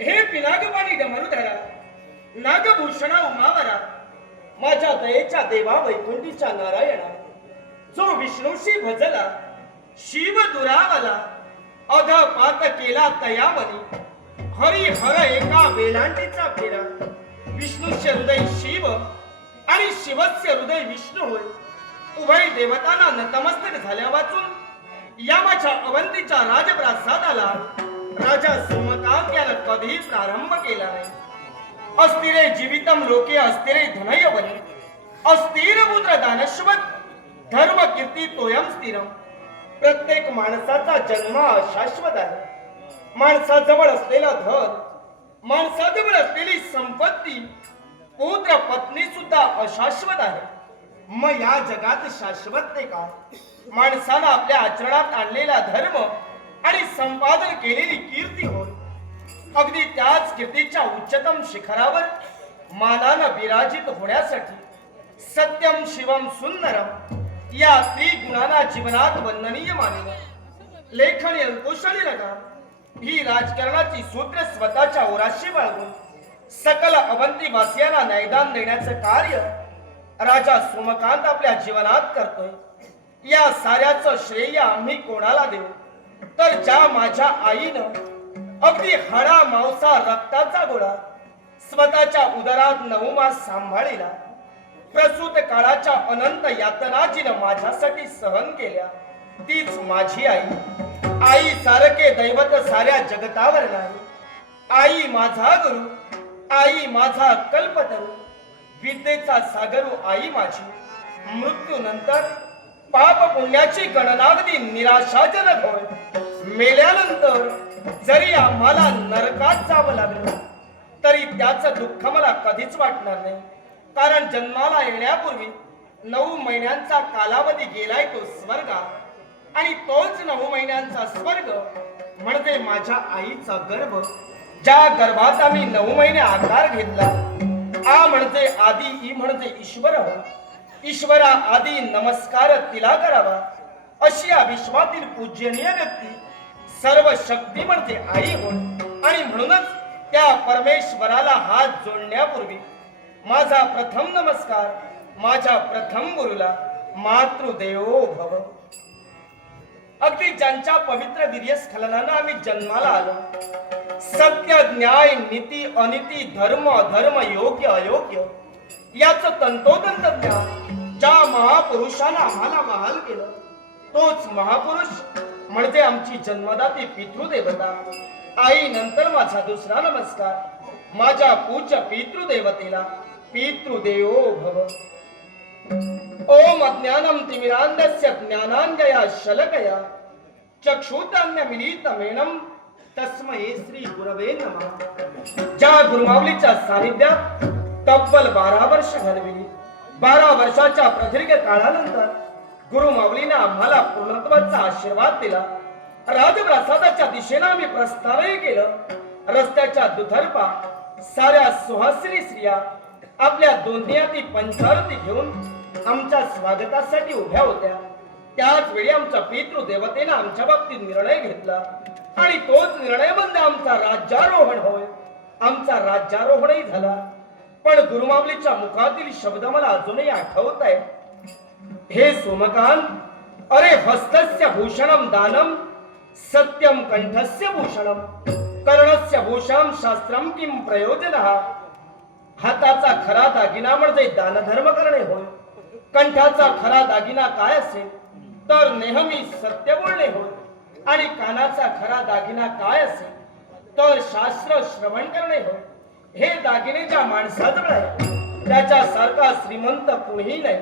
हे पिनागपाणी डमरू धरा नागभूषणा उमावरा माझ्या दयेच्या देवा वैकुंठीच्या नारायणा जो विष्णूशी भजला शिव दुरावला अध पात केला तयावरी हरी हर एका वेलांटीचा फेरा. विष्णूचे हृदय शिव आणि शिवस्य हृदय विष्णू होय. उभय देवतांना नतमस्तक झाल्या वाचून या माझ्या अवंतीच्या राजप्रासादाला राजा सोमकांत याला कधीही प्रारंभ केला नाही. अस्थिरे जीवितम लोके अस्थिरे बने अस्थिर पुत्र दानश्वत धर्म कीर्ती तोयम स्थिरम. प्रत्येक माणसाचा जन्म अशाश्वत शाश्वत आहे. माणसाजवळ असलेला धन माणसाजवळ असलेली संपत्ती पुत्र पत्नी सुद्धा अशाश्वत आहे. मग या जगात शाश्वत ते का? माणसानं आपल्या आचरणात आणलेला धर्म आणि संपादन केलेली कीर्ती होय. अगदी त्याच कीर्तीच्या उच्चतम शिखरावर मानानं विराजित होण्यासाठी सत्यम शिवम सुंदरम या त्रिगुणांना जीवनात वंदनीय मानले लेखन अंकुशली लगा ही राजकारणाची सूत्र स्वतःच्या ओराशी बाळगून सकल अवंती वासियांना नैदान देण्याचं कार्य राजा सोमकांत आपल्या जीवनात करतोय. या साऱ्याचं श्रेय आम्ही कोणाला देऊ? तर ज्या माझ्या आईनं अगदी हडा मांसा रक्ताचा गोळा स्वतःच्या उदरात नऊ सांभाळीला प्रसूत काळाच्या अनंत यातना जिनं माझ्यासाठी सहन केल्या तीच माझी आई. आई सारखे दैवत साऱ्या जगतावर नाही. आई माझा गुरु आई माझा कल्पतरू विद्येचा सागरू आई माझी. मृत्यूनंतर पाप पुण्याची गणना अगदी निराशाजनक होय. मेल्यानंतर जरी आम्हाला नरकात जावं लागलं तरी त्याचं दुःख मला कधीच वाटणार नाही. कारण जन्माला येण्यापूर्वी नऊ महिन्यांचा कालावधी गेलाय तो स्वर्गात आणि तोच नऊ महिन्यांचा स्वर्ग म्हणजे माझ्या आईचा गर्भ. ज्या गर्भात आम्ही नऊ महिने आकार घेतला आ म्हणजे आधी ई म्हणजे ईश्वर हो ईश्वरा आदी नमस्कार तिला करावा. अशी या विश्वातील पूजनीय व्यक्ती सर्व शक्ती म्हणते आई होय आणि म्हणूनच त्या परमेश्वराला हात जोडण्यापूर्वी माझा प्रथम नमस्कार माझ्या प्रथम गुरुला मातृदेवो भव. अगदी ज्यांच्या पवित्र वीर्यस्खलनानं आम्ही जन्माला आलो सत्य न्याय नीती अनिती धर्म धर्म योग्य अयोग्य याच तंतोतंत ज्ञान ज्या महापुरुषानं आम्हाला महाल केलं तोच महापुरुष म्हणजे आमची जन्मदाती पितृदेवता. आई नंतर माझा दुसरा नमस्कार. माझ्या पूज्य पितृदेवतेला पितृदेव भव. ओम अज्ञानम तिमिरांधस्य ज्ञानांजया शलकया. चक्षुतान्य मिलितमेनम तस्मै श्री गुरवे नमः. ज्या गुरुमावलीच्या सानिध्यात तब्बल बारा वर्ष घालविली बारा वर्षाच्या प्रदीर्घ काळानंतर गुरु माऊलीने आम्हाला पूर्णत्वाचा आशीर्वाद दिला. राजप्रासादाच्या दिशेनं आम्ही प्रस्थानही केलं. रस्त्याच्या दुधर्पा साऱ्या सुहासिनी स्त्रिया आपल्या दोन्ही पंचारती घेऊन आमच्या स्वागतासाठी उभ्या होत्या. त्याच वेळी आमच्या पितृ देवतेनं आमच्या बाबतीत निर्णय घेतला आणि तोच निर्णय म्हणजे आमचा राज्यारोहण होय. आमचा राज्यारोहणही झाला. पण गुरुमावलीच्या मुखातील शब्द मला अजूनही आठवत आहे हे सोमकान अरे हस्तस्य भूषणम दानम सत्यम कंठस्य भूषणम कर्णस्य भूषणम शास्त्रम किम प्रयोजन? हाताचा खरा दागिना म्हणजे दानधर्म करणे होय. कंठाचा खरा दागिना काय असेल? तर नेहमी सत्य बोलणे होय. आणि कानाचा खरा दागिना काय असेल? तर शास्त्र श्रवण करणे होय. हे दागिने ज्या माणसाजवळ आहे त्याच्यासारखा श्रीमंत कोणीही नाही.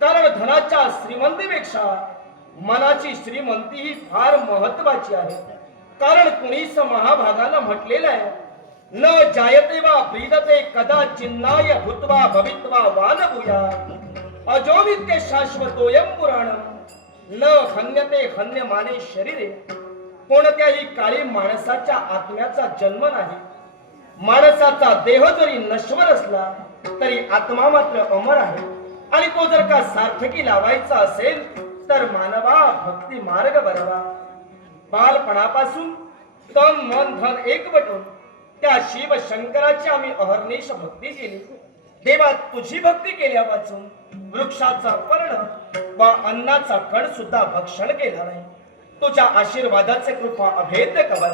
कारण धनाच्या श्रीमंतीपेक्षा मनाची श्रीमंती ही फार महत्वाची आहे. कारण कुणीच महाभागाला म्हटलेलं आहे न जायते वा ब्रीदते कदा चिन्नाय भूत्वा भवित्वा वानभूया. भूया अजो शाश्वतोयम पुराण न हन्यते हन्य माने शरीरे. कोणत्याही काळी माणसाच्या आत्म्याचा जन्म नाही. माणसाचा देह जरी नश्वर असला तरी आत्मा मात्र अमर आहे. आणि तो जर का सार्थकी लावायचा असेल तर मानवा भक्ती मार्ग बरावा बालपणापासून तन मन धन एकवटून त्या शिव शंकराची आम्ही अहर्निश भक्ती केली. देवा तुझी भक्ती केल्यापासून वृक्षाचा पर्ण व अन्नाचा कण सुद्धा भक्षण केला नाही. तुझ्या आशीर्वादाचे कृपा अभेद्य कवर.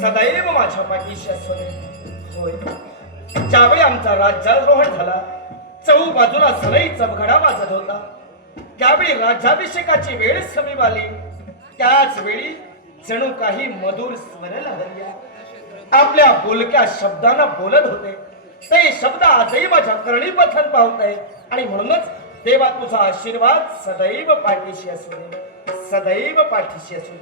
सदैव माझ्या पाठीशी असू होय. ज्यावेळी आमचा राज्यारोहण झाला चहू बाजूला सलई चबघडा वाजत होता. त्यावेळी राज्याभिषेकाची वेळ समीप आली. त्याच वेळी जणू काही मधुर स्वर लागल्या आपल्या बोलक्या शब्दांना बोलत होते. ते शब्द आजही माझ्या करणी पथन पाहत आहे आणि म्हणूनच देवा तुझा आशीर्वाद सदैव पाठीशी असू दे सदैव पाठीशी असू दे